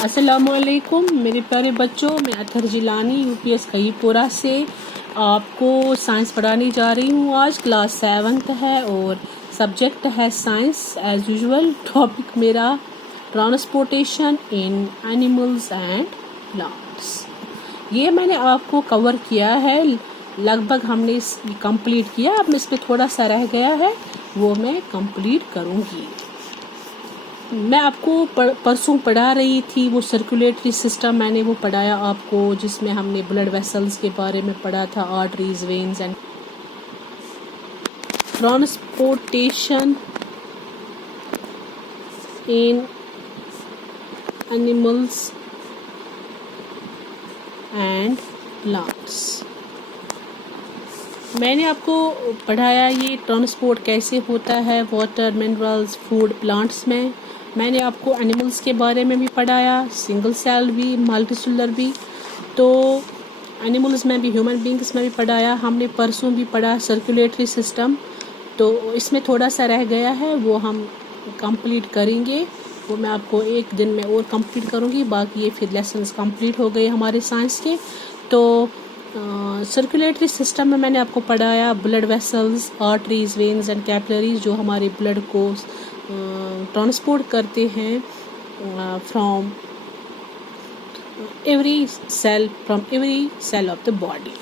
अस्सलामुअलैकुम मेरे प्यारे बच्चों, मैं अतहर जिलानी यूपीएस कईपुरा से आपको साइंस पढ़ाने जा रही हूँ। आज क्लास 7th है और सब्जेक्ट है साइंस एज यूजुअल। टॉपिक मेरा transportation in animals and plants. ये मैंने आपको कवर किया है, लगभग हमने कंप्लीट किया। अब इस पे थोड़ा सा रह गया है, वो मैं कंप्लीट करूँगी। मैं आपको परसों पढ़ा रही थी वो सर्कुलेटरी सिस्टम, मैंने वो पढ़ाया आपको, जिसमें हमने ब्लड वेसल्स के बारे में पढ़ा था, arteries, veins and transportation in animals and plants. मैंने आपको पढ़ाया ये ट्रांसपोर्ट कैसे होता है, वाटर, मिनरल्स, फूड, प्लांट्स में। मैंने आपको एनिमल्स के बारे में भी पढ़ाया, सिंगल सेल भी, मल्टीसेलुलर भी। तो एनिमल्स में भी, ह्यूमन बींग्स में भी पढ़ाया हमने। परसों भी पढ़ा सर्कुलेटरी सिस्टम। तो इसमें थोड़ा सा रह गया है, वो हम कंप्लीट करेंगे। वो मैं आपको एक दिन में और कंप्लीट करूँगी। बाकी ये फिर लेसन्स कंप्लीट हो गए हमारे साइंस के। तो सर्कुलेटरी सिस्टम में मैंने आपको पढ़ाया blood vessels, arteries, veins and capillaries, जो हमारे ब्लड को ट्रांसपोर्ट करते हैं from every cell of the body.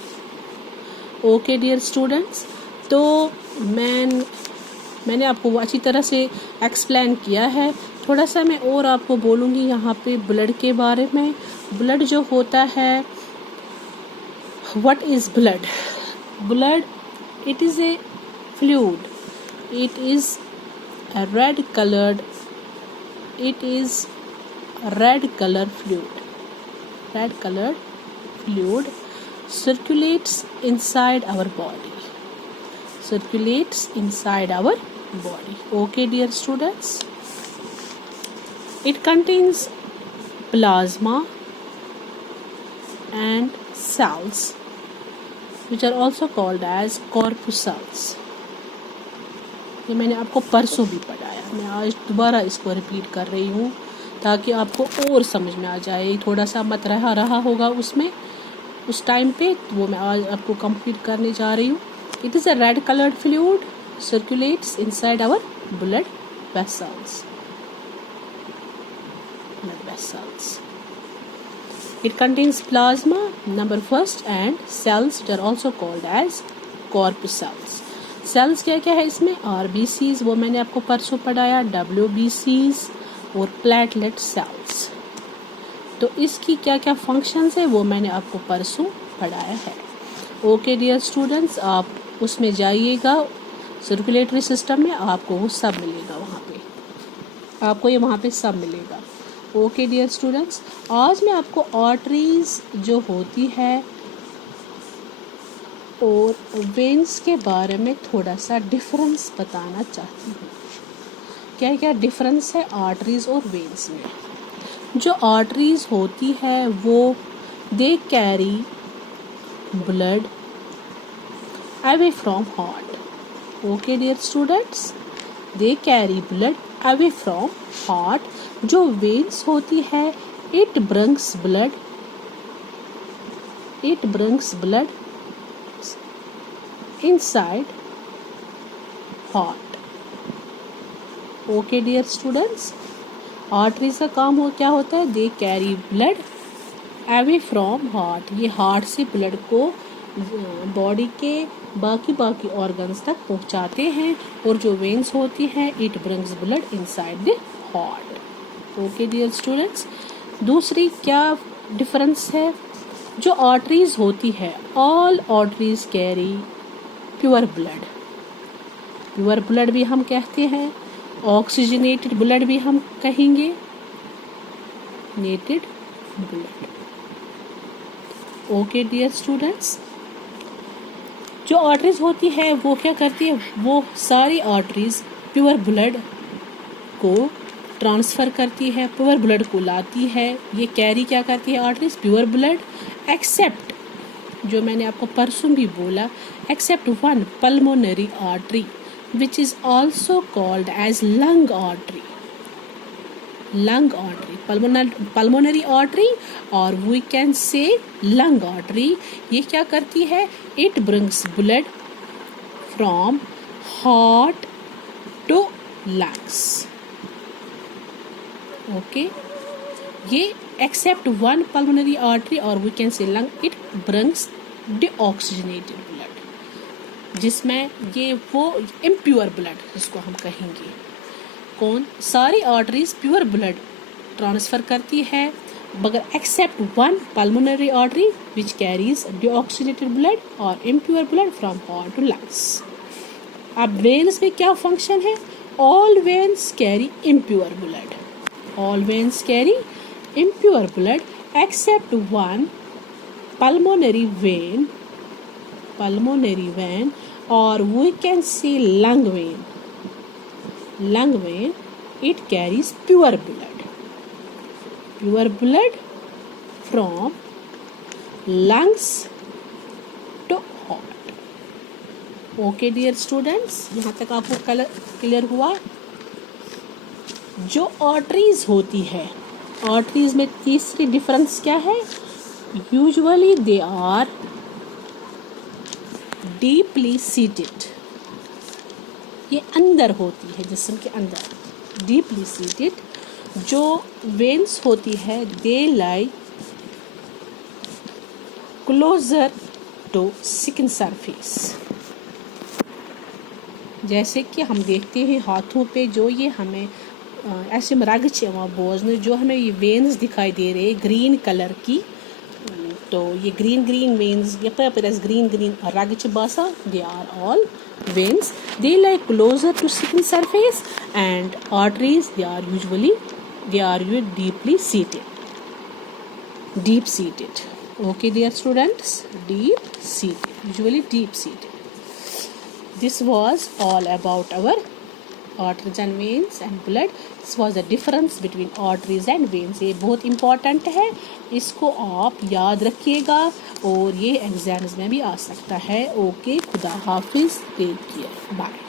Okay dear students, तो मैंने आपको वो अच्छी तरह से एक्सप्लेन किया है। थोड़ा सा मैं और आपको बोलूँगी यहाँ पे ब्लड के बारे में। ब्लड जो होता है, what is blood? Blood, it is a fluid. It is a red colored fluid. Red colored fluid circulates inside our body. Okay, dear students. It contains plasma and cells, which are also called as corpuscles. ये मैंने आपको परसों भी पढ़ाया, मैं आज दोबारा इसको रिपीट कर रही हूँ ताकि आपको और समझ में आ जाए। थोड़ा सा मत रहा होगा उसमें उस टाइम पे, वो मैं आज आपको कंप्लीट करने जा रही हूँ। It is a red coloured fluid circulates inside our blood vessels. It contains plasma, number first, and cells that are also called as corpuscles. Cells क्या क्या है इसमें? RBCs, वो मैंने आपको परसों पढ़ाया, WBCs और प्लेटलेट सेल्स। तो इसकी क्या क्या फंक्शंस है वो मैंने आपको परसों पढ़ाया है। ओके डियर स्टूडेंट्स, आप उसमें जाइएगा, सर्कुलेटरी सिस्टम में आपको वो सब मिलेगा, वहाँ पे आपको ये वहाँ पे सब मिलेगा। ओके डियर स्टूडेंट्स, आज मैं आपको आर्टरीज जो होती है और वेन्स के बारे में थोड़ा सा डिफरेंस बताना चाहती हूँ। क्या क्या डिफरेंस है आर्टरीज और वेन्स में? जो आर्टरीज होती है वो they carry blood away from heart. Okay dear students, they carry blood away from heart. जो वेन्स होती है, it brings blood inside heart. Okay dear students, arteries का काम क्या होता है? They carry blood away from heart. ये heart से ब्लड को बॉडी के बाकी ऑर्गन्स तक पहुंचाते हैं। और जो वेन्स होती है, it brings blood inside the heart. Okay dear students, दूसरी क्या डिफरेंस है? जो आर्टरीज होती है, all arteries carry pure blood. Pure blood भी हम कहते हैं, ऑक्सीजनेटेड ब्लड भी हम कहेंगे, नेटेड ब्लड। ओके डियर स्टूडेंट्स, जो आर्टरीज होती है वो क्या करती है? वो सारी आर्टरीज प्योर ब्लड को ट्रांसफ़र करती है, प्योर ब्लड को लाती है। ये कैरी क्या करती है आर्टरीज? प्योर ब्लड, एक्सेप्ट, जो मैंने आपको परसों भी बोला, except one pulmonary artery which is also called as lung artery. lung artery, pulmonary artery, और we can say lung artery. ये क्या करती है? It brings blood from heart to lungs. Okay. ये except one pulmonary artery or we can say lung, it brings deoxygenated blood, जिसमें ये वो impure blood जिसको हम कहेंगे. कौन? सारी आर्टरीज प्योर ब्लड ट्रांसफर करती है, मगर except one pulmonary artery which carries deoxygenated blood और impure blood from heart to lungs. अब वेन्स में क्या फंक्शन है? All veins carry impure blood, all veins carry impure blood except one pulmonary vein और we can see lung vein. Lung vein, it carries pure blood from lungs to heart. Okay dear students, यहाँ तक आपको clear हुआ? जो arteries होती है, arteries में तीसरी डिफरेंस क्या है? Usually they are deeply seated. ये अंदर होती है, जिस्म के अंदर डीपली सीटेड. जो वेन्स होती है दे लाई क्लोजर टू स्किन सरफेस. जैसे कि हम देखते हैं हाथों पे जो ये हमें ऐसे रग बोझने जो हमें ये वेन्स दिखाई दे रहे ग्रीन कलर की, तो ये ग्रीन वेन्स यपर ग्रीन रग बासा, they are all veins. They lie closer to skin surface, and arteries they are deeply seated. Okay dear students, deep seated, usually deep seated. This was all about our arteries and veins and blood. This was the difference between arteries and veins. ये बहुत important है, इसको आप याद रखिएगा और ये exams में भी आ सकता है. ओके, खुदा हाफिज, टेक केयर, बाय.